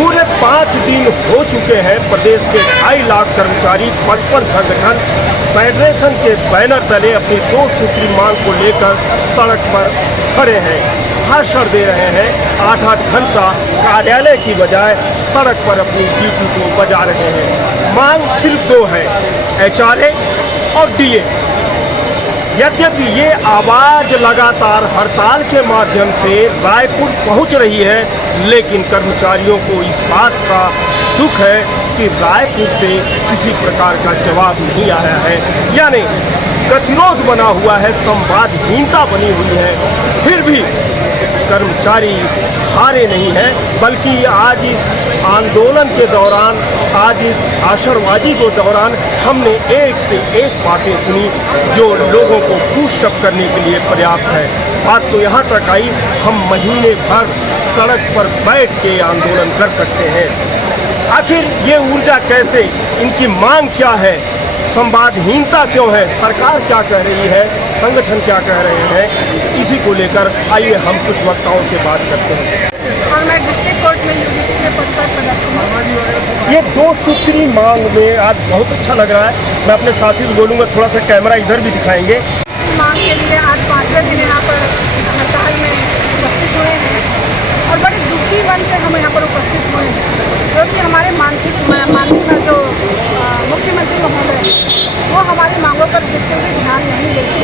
पूरे 5 दिन हो चुके हैं। प्रदेश के 2.5 लाख कर्मचारी 55 संगठन फेडरेशन के बैनर तले अपनी 2 सूत्री मांग को लेकर सड़क पर खड़े हैं, भाषण दे रहे हैं। 8-8 घंटा कार्यालय की बजाय सड़क पर अपनी ड्यूटी को बजा रहे हैं। मांग सिर्फ 2 है, HRA और DA। यद्यपि ये आवाज़ लगातार हड़ताल के माध्यम से रायपुर पहुंच रही है, लेकिन कर्मचारियों को इस बात का दुख है कि रायपुर से किसी प्रकार का जवाब नहीं आया है, यानी गतिरोध बना हुआ है, संवादहीनता बनी हुई है। फिर भी कर्मचारी हारे नहीं हैं, बल्कि आज इस आंदोलन के दौरान, आज इस भाषणबाजी के दौरान हमने एक से एक बातें सुनी जो लोगों को बूस्ट अप करने के लिए पर्याप्त है। बात तो यहाँ तक आई, हम महीने भर सड़क पर बैठ के आंदोलन कर सकते हैं। आखिर ये ऊर्जा कैसे, इनकी मांग क्या है, संवादहीनता क्यों है, सरकार क्या कह रही है, संगठन क्या कह रहे हैं, इसी को लेकर आइए हम कुछ वक्ताओं से बात करते हैं। और मैं डिस्ट्रिक्ट कोर्ट में यूडीसी के पद पर पदस्थ। ये 2 सूत्री मांग में आज बहुत अच्छा लग रहा है। मैं अपने साथी से बोलूँगा, थोड़ा सा कैमरा इधर भी दिखाएंगे। मांग के लिए आज 5वें दिन यहाँ पर हड़ताल में उपस्थित हुए हैं और बड़े दुखी मन से हम यहाँ पर उपस्थित हुए हैं, क्योंकि हमारे माननीय जो मुख्यमंत्री महोदय वो हमारी मांगों पर बिल्कुल भी ध्यान नहीं देते।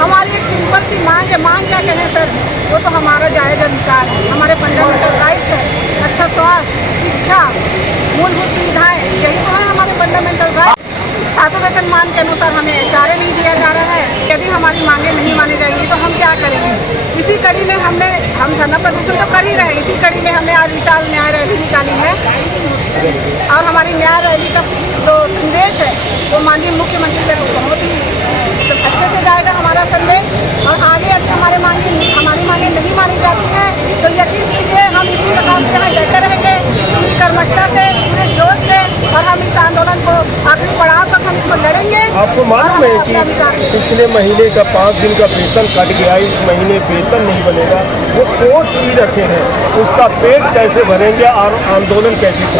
हमारी एक सिंपल सी मांग है, मांग क्या कहें सर, वो तो हमारा जायज़ अधिकार है, हमारे फंडामेंटल राइट्स है। अच्छा स्वास्थ्य, शिक्षा, मूलभूत सुविधाएं, यही तो है हमारे फंडामेंटल राइट। 7वें वेतनमान के अनुसार हमें HRA नहीं दिया जा रहा है। यदि हमारी मांगें नहीं मानी जाएंगी तो हम क्या करेंगे? इसी कड़ी में हम धरना प्रदर्शन तो कर ही रहे हैं। इसी कड़ी में हमने आज विशाल न्याय रैली निकाली है और हमारी न्याय रैली का जो संदेश है वो माननीय मुख्यमंत्री तक बहुत ही अच्छे से जाएगा हमारा संदेश। और आगे हमारी मांगें नहीं मानी जाती हैं तो यकीन कीजिए हम इसी प्रकार से यहाँ डटे रहेंगे, पूरी कर्मठता से, पूरे जोश से, और हम इस आंदोलन को आखिरी पड़ाव तक हम इसको लड़ेंगे। आपको मालूम है कि पिछले महीने का 5 दिन का वेतन कट गया, इस महीने वेतन नहीं बनेगा, वो कोर्ट भी रखे हैं, उसका पेट कैसे भरेंगे और आंदोलन कैसे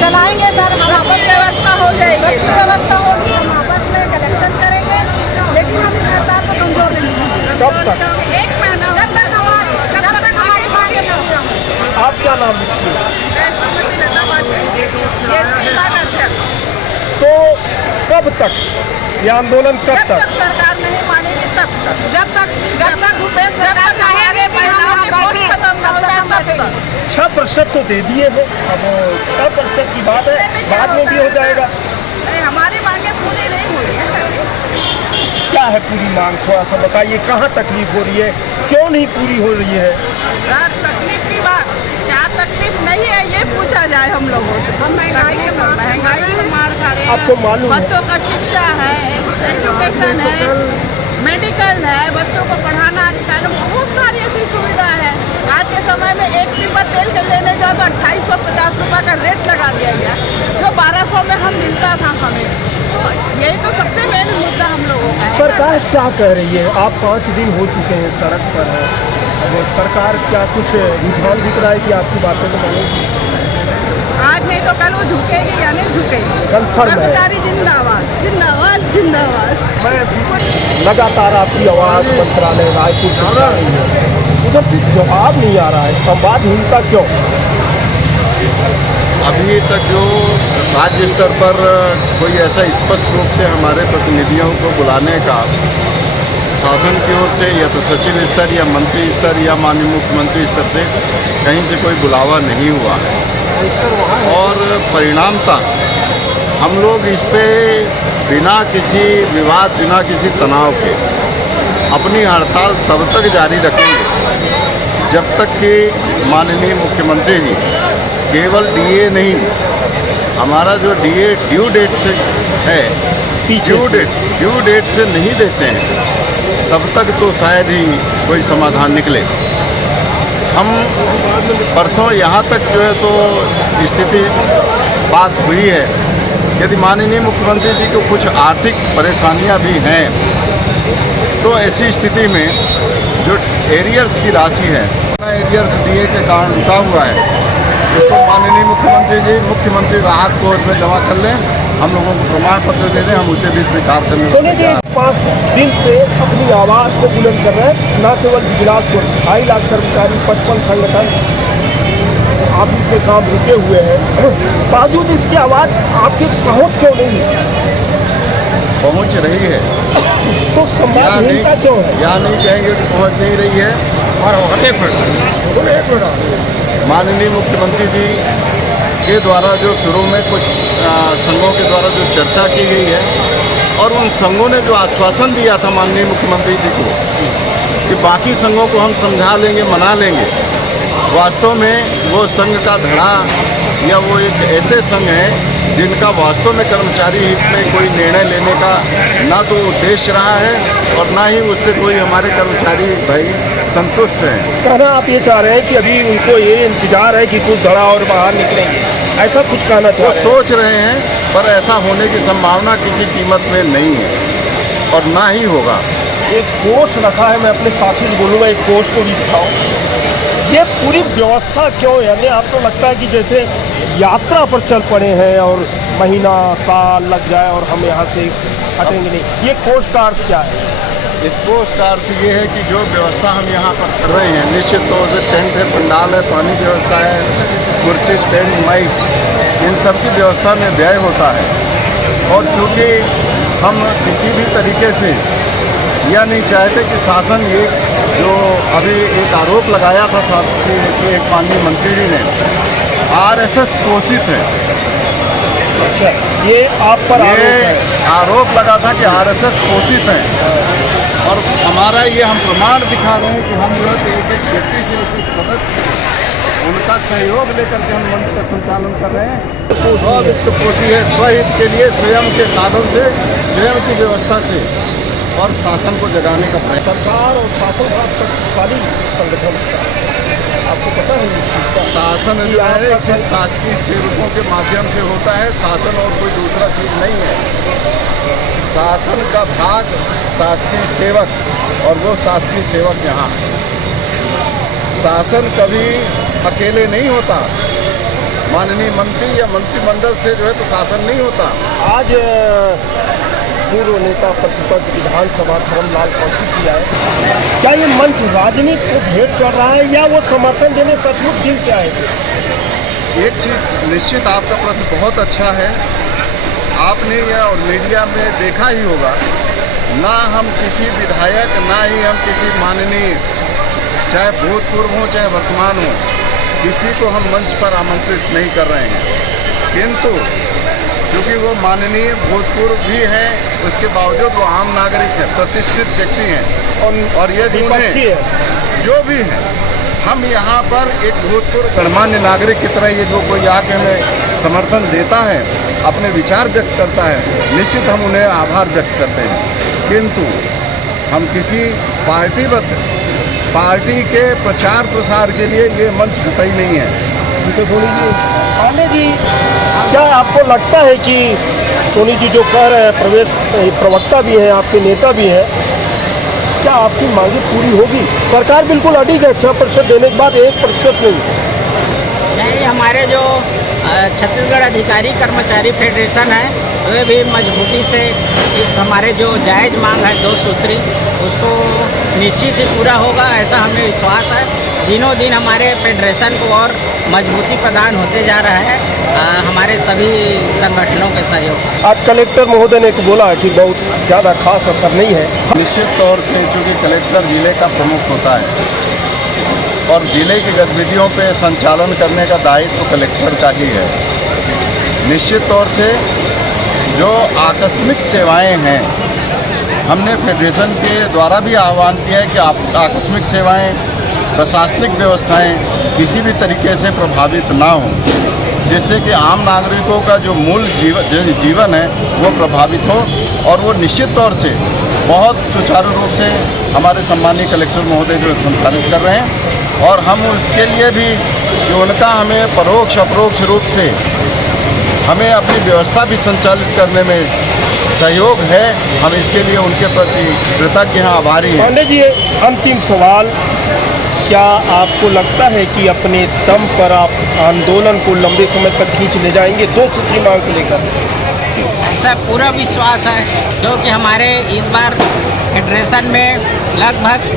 चलाएंगे सर, हम आपस व्यवस्था हो जाएगी, व्यवस्था होगी, हम आपस में कलेक्शन करेंगे, लेकिन हम इस हड़ताल को कमजोर नहीं करेंगे। कब तक? 1 महीना, जब तक हमारी मांगे नहीं। आप क्या नाम लिखिए? तो कब तक ये आंदोलन, कब तक? सरकार नहीं मानेगी तब तक, जब तक भूपेश सरकार चाहेंगे कि हम पोस्ट खत्म ना हो जाए तब तक। 6% तो दे दिए हैं, अब 6% की बात है, बाद में भी हो जाएगा। नहीं, हमारी मांगे पूरी नहीं हुई है। क्या है पूरी मांग, थोड़ा सा बताइए, कहाँ तकलीफ हो रही है, क्यों नहीं पूरी हो रही है? तकलीफ की बात, क्या तकलीफ नहीं है ये पूछा जाए हम लोगों से। हम महंगाई में मार खा रहे हैं, आपको मालूम है? बच्चों का शिक्षा है, एजुकेशन है, मेडिकल है, बच्चों को पढ़ाना लिखाना, बहुत सारी ऐसी सुविधा है। आज के समय में 1 लीटर तेल के लेने जाओ तो 2850 रुपये का रेट लगा दिया गया, जो 1200 में हम मिलता था हमें। तो यही तो सबसे मेन मुद्दा हम लोगों का है। सरकार क्या कह रही है? आप 5 दिन हो चुके हैं सड़क पर है, अब सरकार क्या कुछ रुझान दिख रहा है कि आपकी बातें तो मानेगी? आज नहीं तो कल वो झुकेगी या नहीं झुकेगी। कर्मचारी जिंदाबाद, जिंदाबाद, जिंदाबाद। मैं लगातार आपकी आवाज़ मंत्रालय रायपुर से आ रही है, उधर से जवाब नहीं आ रहा है, संवादहीनता क्यों? अभी तक जो राज्य स्तर पर कोई ऐसा स्पष्ट रूप से हमारे प्रतिनिधियों को बुलाने का शासन की ओर से या तो सचिव स्तर या मंत्री स्तर या माननीय मुख्यमंत्री स्तर से कहीं से कोई बुलावा नहीं हुआ है, और परिणामतः हम लोग इस पे बिना किसी विवाद, बिना किसी तनाव के अपनी हड़ताल तब तक जारी रखेंगे जब तक कि माननीय मुख्यमंत्री जी केवल DA नहीं, हमारा जो DA ड्यू डेट से है, ड्यू डेट से नहीं देते हैं, तब तक तो शायद ही कोई समाधान निकले। हम परसों यहाँ तक जो है तो स्थिति बात हुई है, यदि माननीय मुख्यमंत्री जी को कुछ आर्थिक परेशानियाँ भी हैं तो ऐसी स्थिति में जो एरियर्स की राशि है, एरियर्स DA के कारण रुका हुआ है, उसको जी मुख्यमंत्री राहत कोष में जमा कर लें, हम लोगों को प्रमाण पत्र दे दें, हम उसे भी स्वीकार करने सोनी जी 5 दिन से अपनी आवाज़ को बुलंद कर रहे हैं, न केवल बिलासपुर 2.5 लाख कर्मचारी 55 संगठन ऑफिस के काम रुके हुए हैं, बावजूद इसकी आवाज़ आपकी पहुंच क्यों नहीं है? पहुंच रही है, तो संवादहीनता क्यों है? यहाँ नहीं कहेंगे कि पहुंच नहीं रही है। माननीय मुख्यमंत्री जी के द्वारा जो शुरू में कुछ संघों के द्वारा जो चर्चा की गई है और उन संघों ने जो आश्वासन दिया था माननीय मुख्यमंत्री जी को कि बाकी संघों को हम समझा लेंगे, मना लेंगे, वास्तव में वो संघ का धड़ा या वो एक ऐसे संघ हैं जिनका वास्तव में कर्मचारी हित में कोई निर्णय लेने का ना तो उद्देश्य रहा है और ना ही उससे कोई हमारे कर्मचारी भाई संतुष्ट हैं। कहना आप ये चाह रहे हैं कि अभी उनको ये इंतजार है कि कुछ धड़ा और बाहर निकलेंगे, ऐसा कुछ कहना चाह वो रहे हैं? सोच रहे हैं, पर ऐसा होने की संभावना किसी कीमत में नहीं है और ना ही होगा। एक कोष रखा है, मैं अपने साथी से बोलूँगा एक कोष को भी दिखाओ। ये पूरी व्यवस्था क्यों है? हमें आपको लगता है कि जैसे यात्रा पर चल पड़े हैं और महीना साल लग जाए और हम यहाँ से हटेंगे नहीं, ये कोष का अर्थ क्या है? इस कोष का अर्थ ये है कि जो व्यवस्था हम यहाँ पर कर रहे हैं, निश्चित तौर से टेंट है, पंडाल है, पानी की व्यवस्था है, कुर्सी, टेंट, माइक, इन सब की व्यवस्था में व्यय होता है। और चूँकि हम किसी भी तरीके से यह नहीं चाहते कि शासन जो अभी एक आरोप लगाया था कि एक माननीय मंत्री जी ने RSS पोषित है। अच्छा, ये आप पर आरोप लगा था कि RSS पोषित है और हमारा ये हम प्रमाण दिखा रहे हैं कि हम जो है एक व्यक्ति से एक सदस्य उनका सहयोग लेकर के हम मंच का संचालन कर रहे हैं। स्ववित्त पोषी है, स्वहित के लिए स्वयं के साधन से, स्वयं की व्यवस्था से और शासन को जगाने का प्रयास। सरकार और शासन का शक्तिशाली संगठन आपको पता है शासन जो है इसे शासकीय सेवकों के माध्यम से होता है। शासन और कोई दूसरा चीज़ नहीं है। शासन का भाग शासकीय सेवक और वो शासकीय सेवक यहाँ। शासन कभी अकेले नहीं होता, माननीय मंत्री या मंत्रिमंडल से जो है तो शासन नहीं होता। आज पूर्व नेता प्रतिपक्ष विधानसभा धर्मलाल कौशिक जी आए, क्या ये मंच राजनीति को भेंट कर रहा है या वो समर्थन देने सचमुच दिल से आए थे? एक चीज़ निश्चित आपका प्रश्न बहुत अच्छा है। आपने यह और मीडिया में देखा ही होगा, ना हम किसी विधायक ना ही हम किसी माननीय चाहे भूतपूर्व हो चाहे वर्तमान हो, किसी को हम मंच पर आमंत्रित नहीं कर रहे हैं। किंतु क्योंकि वो माननीय भूतपूर्व भी हैं, उसके बावजूद वो आम नागरिक हैं, प्रतिष्ठित व्यक्ति हैं और यदि उन्हें जो भी है, हम यहाँ पर एक भूतपूर्व गणमान्य नागरिक की तरह ये जो कोई आके हमें समर्थन देता है, अपने विचार व्यक्त करता है, निश्चित हम उन्हें आभार व्यक्त करते हैं। किंतु हम किसी पार्टी के प्रचार प्रसार के लिए ये मंच कतई नहीं है। पांडे जी, क्या आपको लगता है कि सोनी जी जो कह रहे हैं, प्रवेश प्रवक्ता भी हैं, आपके नेता भी हैं, क्या आपकी मांगे पूरी होगी? सरकार बिल्कुल अडिग है, 6% देने के बाद 1% नहीं। हमारे जो छत्तीसगढ़ अधिकारी कर्मचारी फेडरेशन है, वे भी मजबूती से इस हमारे जो जायज़ मांग है 2 सूत्री, उसको निश्चित ही पूरा होगा, ऐसा हमें विश्वास है। दिनों दिन हमारे फेडरेशन को और मजबूती प्रदान होते जा रहा है हमारे सभी संगठनों के सहयोग। आज कलेक्टर महोदय ने बोला है कि बहुत ज़्यादा खास असर नहीं है। निश्चित तौर से चूँकि कलेक्टर जिले का प्रमुख होता है और जिले की गतिविधियों पे संचालन करने का दायित्व कलेक्टर का ही है। निश्चित तौर से जो आकस्मिक सेवाएं हैं, हमने फेडरेशन के द्वारा भी आह्वान किया है कि आकस्मिक सेवाएं, प्रशासनिक व्यवस्थाएं किसी भी तरीके से प्रभावित ना हो, जिससे कि आम नागरिकों का जो मूल जीवन है वो प्रभावित हो। और वो निश्चित तौर से बहुत सुचारू रूप से हमारे सम्मानीय कलेक्टर महोदय जो संचालित कर रहे हैं और हम उसके लिए भी कि उनका हमें परोक्ष अपरोक्ष रूप से हमें अपनी व्यवस्था भी संचालित करने में सहयोग है। हम इसके लिए उनके प्रति कृतज्ञ हैं, आभारी हैं। पांडे जी, अंतिम सवाल, क्या आपको लगता है कि अपने दम पर आप आंदोलन को लंबे समय तक खींच ले जाएंगे 2 सूत्री मांग को लेकर? ऐसा पूरा विश्वास है, क्योंकि हमारे इस बार फेडरेशन में लगभग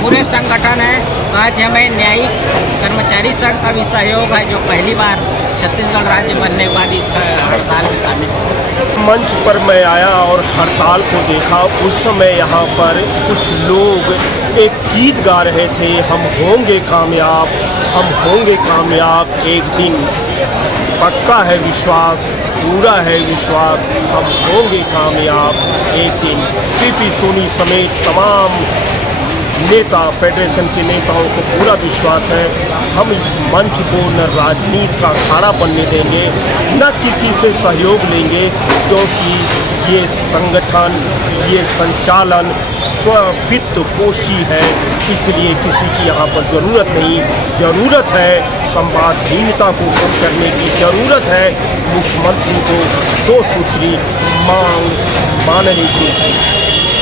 पूरे संगठन हैं। साथ ही हमें न्यायिक कर्मचारी संघ का भी सहयोग है, जो पहली बार छत्तीसगढ़ राज्य बनने के बाद इस हड़ताल में शामिल हुआ। मंच पर मैं आया और हड़ताल को देखा। उस समय यहाँ पर कुछ लोग एक गीत गा रहे थे, हम होंगे कामयाब, हम होंगे कामयाब एक दिन। पक्का है विश्वास, पूरा है विश्वास, हम होंगे कामयाब एक दिन। पीपी सोनी समेत तमाम नेता, फेडरेशन के नेताओं को पूरा विश्वास है, हम इस मंच को न राजनीति का अखाड़ा बनने देंगे, न किसी से सहयोग लेंगे, क्योंकि ये संगठन, ये संचालन स्ववित्त पोषी है, इसलिए किसी की यहाँ पर ज़रूरत नहीं। ज़रूरत है संवादहीनता को कम करने की, ज़रूरत है मुख्यमंत्री को 2 सूत्री मांग मानने की।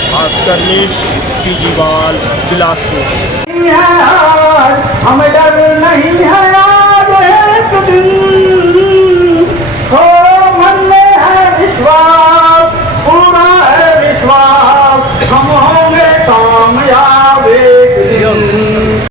भास्कर मिश्र, सीजीवाल, बिलासपुर। हमें डर नहीं है।